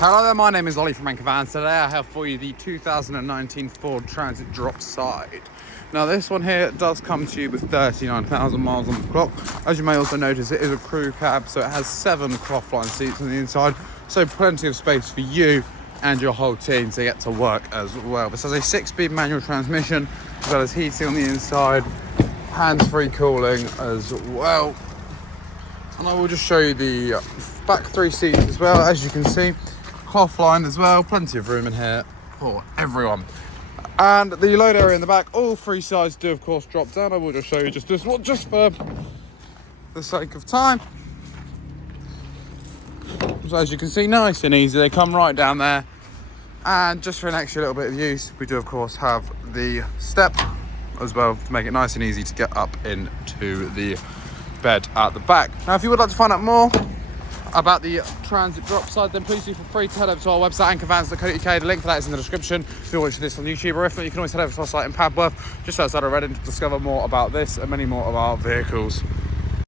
Hello there, my name is Ollie from Range Rover. Today I have for you the 2019 Ford Transit Dropside. Now this one here does come to you with 39,000 miles on the clock. As you may also notice, it is a crew cab, so it has 7 cloth-lined seats on the inside, so plenty of space for you and your whole team to get to work as well. This has a 6-speed manual transmission, as well as heating on the inside, hands-free cooling as well. And I will just show you the back 3 seats as well. As you can see, cloth lined as well, plenty of room in here for everyone. And the load area in the back, all 3 sides do of course drop down. I will just show you just this one, just for the sake of time. So as you can see, nice and easy, they come right down there. And just for an extra little bit of use, we do of course have the step as well to make it nice and easy to get up into the bed at the back. Now if you would like to find out more about the Transit Dropside, then please do feel free to head over to our website, anchorvans.co.uk. The link for that is in the description if you're watching this on YouTube, or if not, you can always head over to our site in Padworth, just outside of Reading, to discover more about this and many more of our vehicles.